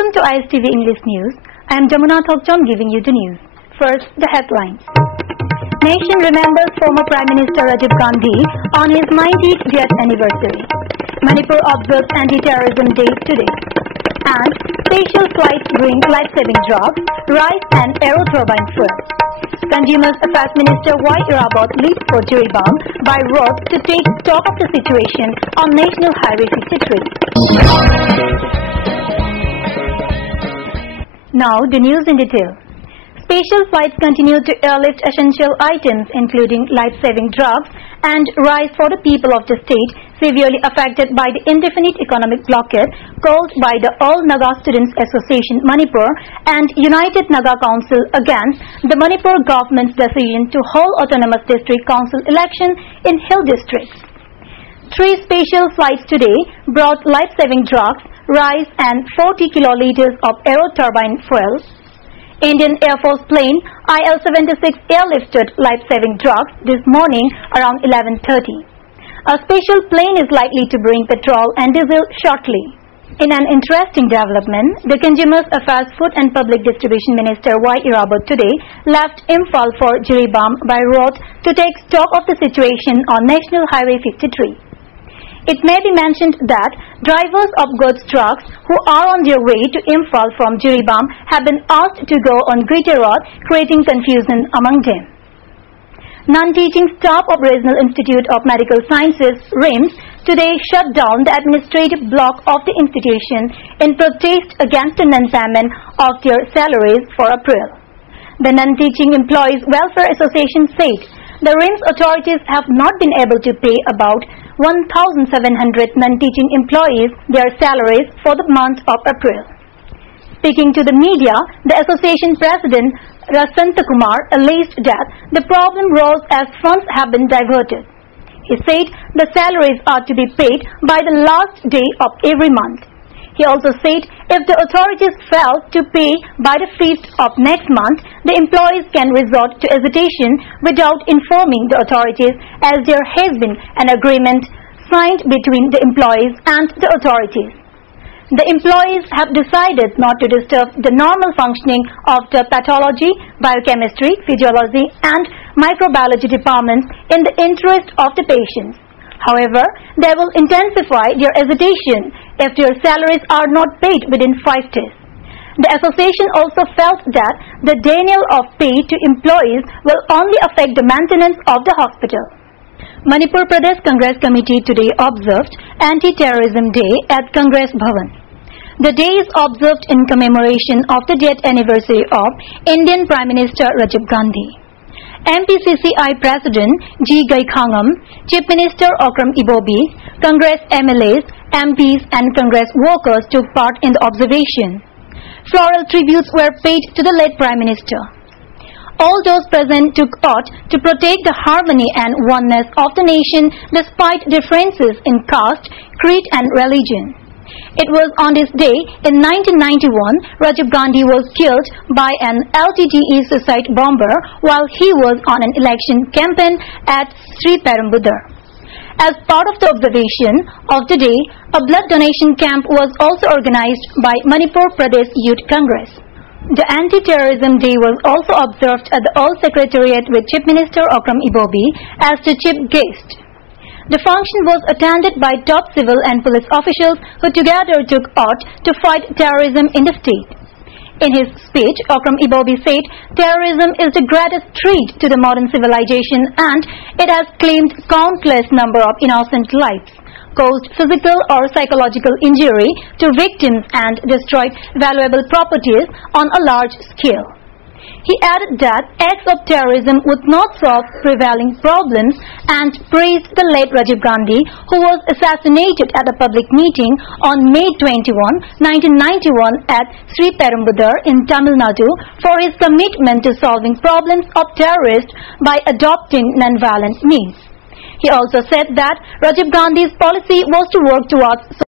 Welcome to ISTV English News. I am Jamuna Thokchon giving you the news. First, the headlines. Nation remembers former Prime Minister Rajiv Gandhi on his 90th death anniversary. Manipur observes Anti-Terrorism Day today. And special flights bring life-saving drugs, rice and aeroturbine fuel. Consumer Affairs Minister Y. Irabot leaves for Jiribam by road to take stock of the situation on National Highway 53. Now the news in detail. Special flights continue to airlift essential items including life-saving drugs and rice for the people of the state severely affected by the indefinite economic blockade caused by the All Naga Students Association Manipur and United Naga Council against the Manipur government's decision to hold autonomous district council election in hill districts. 3 special flights today brought life-saving drugs, rice and 40 kiloliters of aeroturbine fuel. Indian Air Force plane IL-76 airlifted life-saving drugs this morning around 11:30. A special plane is likely to bring petrol and diesel shortly. In an interesting development, the Consumer Affairs Food and Public Distribution Minister Y. Irabot today left Imphal for Jiribam by road to take stock of the situation on National Highway 53. It may be mentioned that drivers of goods trucks who are on their way to Imphal from Jiribam have been asked to go on Greater Road, creating confusion among them. Non-teaching staff of Regional Institute of Medical Sciences, RIMS, today shut down the administrative block of the institution in protest against the non-payment of their salaries for April. The Non-Teaching Employees Welfare Association said the RIMS authorities have not been able to pay about 1,700 non-teaching employees their salaries for the month of April. Speaking to the media, the association president Rasanta Kumar alleged that the problem rose as funds have been diverted. He said the salaries are to be paid by the last day of every month. He also said if the authorities fail to pay by the 5th of next month, the employees can resort to hesitation without informing the authorities, as there has been an agreement signed between the employees and the authorities. The employees have decided not to disturb the normal functioning of the pathology, biochemistry, physiology and microbiology departments in the interest of the patients. However, they will intensify their hesitation if their salaries are not paid within 5 days. The association also felt that the denial of pay to employees will only affect the maintenance of the hospital. Manipur Pradesh Congress Committee today observed Anti-Terrorism Day at Congress Bhavan. The day is observed in commemoration of the death anniversary of Indian Prime Minister Rajiv Gandhi. MPCCI President G. Gaikhangam, Chief Minister Okram Ibobi, Congress MLAs, MPs and Congress workers took part in the observation. Floral tributes were paid to the late Prime Minister. All those present took oath to protect the harmony and oneness of the nation despite differences in caste, creed and religion. It was on this day in 1991 Rajiv Gandhi was killed by an LTTE suicide bomber while he was on an election campaign at Sri Perambudar. As part of the observation of the day, a blood donation camp was also organized by Manipur Pradesh Youth Congress. The Anti-Terrorism Day was also observed at the All Secretariat with Chief Minister Okram Ibobi as the chief guest. The function was attended by top civil and police officials who together took oath to fight terrorism in the state. In his speech, Okram Ibobi said terrorism is the greatest threat to the modern civilization and it has claimed countless number of innocent lives, caused physical or psychological injury to victims and destroyed valuable properties on a large scale. He added that acts of terrorism would not solve prevailing problems and praised the late Rajiv Gandhi, who was assassinated at a public meeting on May 21, 1991 at Sri Perambudar in Tamil Nadu for his commitment to solving problems of terrorists by adopting non-violent means. He also said that Rajiv Gandhi's policy was to work towards